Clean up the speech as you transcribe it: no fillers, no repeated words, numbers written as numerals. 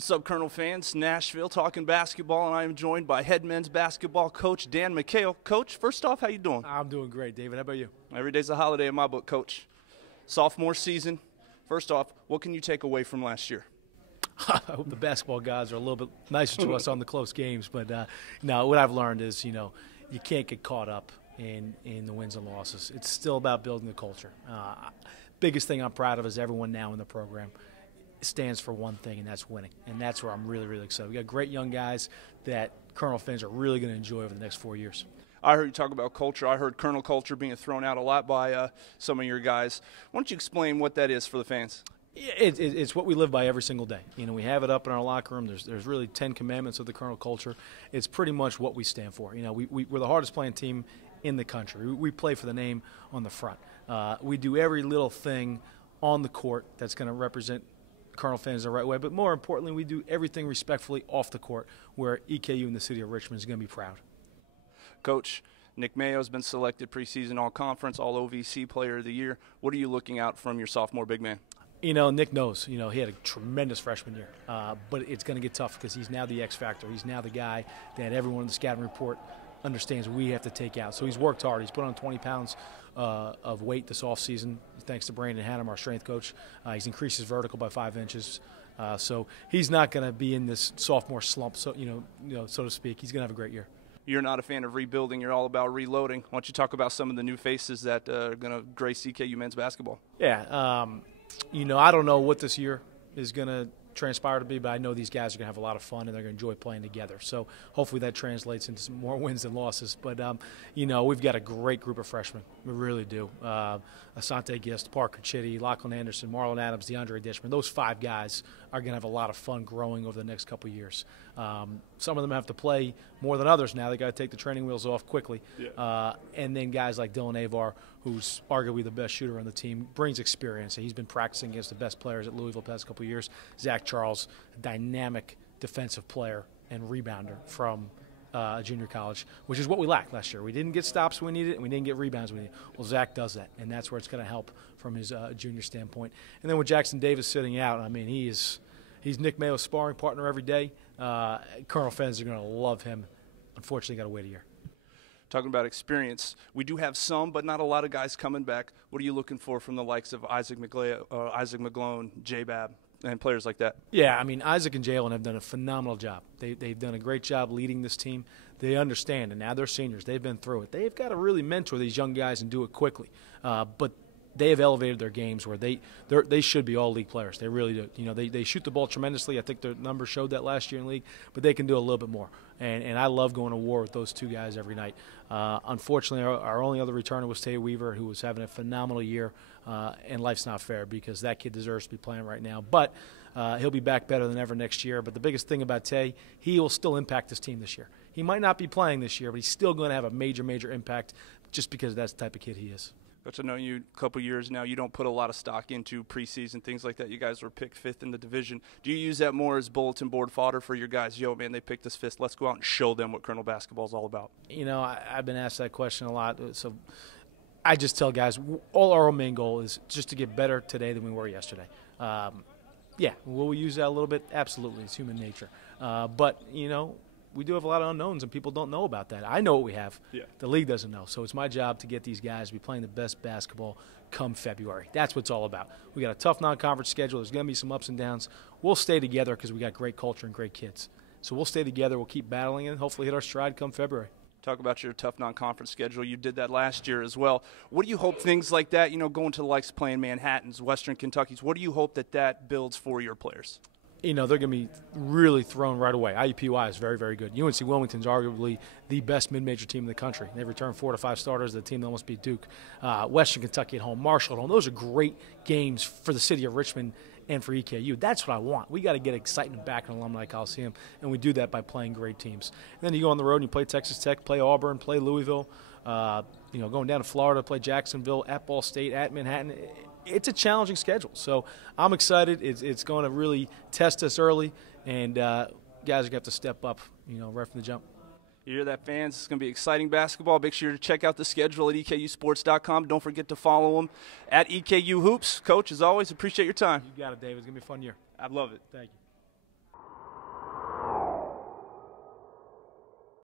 What's up, Colonel fans? Nashville talking basketball, and I am joined by head men's basketball coach Dan McHale. Coach, first off, how you doing? I'm doing great, David. How about you? Every day's a holiday in my book, Coach. Sophomore season. First off, what can you take away from last year? I hope the basketball guys are a little bit nicer to us on the close games. But no, what I've learned is, you can't get caught up in the wins and losses. It's still about building the culture. Biggest thing I'm proud of is everyone now in the program stands for one thing, and that's winning. And that's where I'm really, really excited. We got great young guys that Colonel fans are really going to enjoy over the next 4 years. I heard you talk about culture. I heard Colonel culture being thrown out a lot by some of your guys. Why don't you explain what that is for the fans? It's what we live by every single day. We have it up in our locker room. There's really 10 commandments of the Colonel culture. It's pretty much what we stand for. We're the hardest playing team in the country. We play for the name on the front. We do every little thing on the court that's going to represent Colonel fans the right way, but more importantly, we do everything respectfully off the court, where EKU in the city of Richmond is going to be proud. Coach, Nick Mayo has been selected preseason all-conference, all-OVC player of the year. What are you looking out from your sophomore big man? Nick knows. He had a tremendous freshman year, but it's going to get tough because he's now the X factor. He's now the guy that everyone in the scouting report understands we have to take out. So he's worked hard. He's put on 20 pounds of weight this offseason, thanks to Brandon Hannum, our strength coach. He's increased his vertical by 5 inches. So he's not going to be in this sophomore slump, so so to speak. He's going to have a great year. You're not a fan of rebuilding. You're all about reloading. Why don't you talk about some of the new faces that are going to grace EKU men's basketball? Yeah, I don't know what this year is going to transpire to be, but I know these guys are going to have a lot of fun and they're going to enjoy playing together. So hopefully that translates into some more wins than losses. But, we've got a great group of freshmen. We really do. Asante Gist, Parker Chitty, Lachlan Anderson, Marlon Adams, DeAndre Dishman. Those 5 guys are going to have a lot of fun growing over the next couple of years. Some of them have to play more than others now. They got to take the training wheels off quickly. Yeah. And then guys like Dylan Avar, who's arguably the best shooter on the team, brings experience. He's been practicing against the best players at Louisville the past couple of years. Zach Charles, a dynamic defensive player and rebounder from junior college, which is what we lacked last year. We didn't get stops when we needed, and we didn't get rebounds when we needed. Well, Zach does that, and that's where it's going to help from his junior standpoint. And then with Jackson Davis sitting out, he's Nick Mayo's sparring partner every day. Colonel fans are going to love him. Unfortunately, got to wait a year. Talking about experience, we do have some, but not a lot of guys coming back. What are you looking for from the likes of Isaac McGlone, J-Bab, and players like that? Yeah, Isaac and Jalen have done a phenomenal job. They've done a great job leading this team. They understand, and now they're seniors. They've been through it. They've got to really mentor these young guys and do it quickly. But they have elevated their games where they should be all league players. They really do. They shoot the ball tremendously. I think their numbers showed that last year in league, but they can do a little bit more. And I love going to war with those 2 guys every night. Unfortunately, our only other returner was Tay Weaver, who was having a phenomenal year. And life's not fair because that kid deserves to be playing right now. But he'll be back better than ever next year. But the biggest thing about Tay, he will still impact his team this year. He might not be playing this year, but he's still going to have a major, major impact just because that's the type of kid he is. Coach, I know you a couple years now. You don't put a lot of stock into preseason, things like that. You guys were picked 5th in the division. Do you use that more as bulletin board fodder for your guys? Yo, man, they picked us 5th. Let's go out and show them what Colonel basketball is all about. I've been asked that question a lot. So I just tell guys, all our main goal is just to get better today than we were yesterday. Yeah, will we use that a little bit? Absolutely. It's human nature. But, we do have a lot of unknowns, and people don't know about that. I know what we have. Yeah. The league doesn't know. So it's my job to get these guys to be playing the best basketball come February. That's what it's all about. We got a tough non-conference schedule. There's going to be some ups and downs. We'll stay together because we got great culture and great kids. So we'll stay together. We'll keep battling and hopefully hit our stride come February. Talk about your tough non-conference schedule. You did that last year as well. What do you hope things like that, going to the likes of playing Manhattans, Western Kentucky's, what do you hope that builds for your players? They're going to be really thrown right away. IUPUI is very, very good. UNC Wilmington's arguably the best mid-major team in the country. They've returned 4 to 5 starters. The team that almost beat Duke. Western Kentucky at home, Marshall at home. Those are great games for the city of Richmond and for EKU. That's what I want. We got to get excitement back in Alumni Coliseum, and we do that by playing great teams. And then you go on the road and you play Texas Tech, play Auburn, play Louisville. Going down to Florida, play Jacksonville, at Ball State, at Manhattan. It's a challenging schedule. So I'm excited. It's going to really test us early, and guys are going to have to step up, right from the jump. You hear that, fans? It's going to be exciting basketball. Make sure to check out the schedule at EKUsports.com. Don't forget to follow them at EKU Hoops. Coach, as always, appreciate your time. You got it, David. It's going to be a fun year. I love it. Thank you.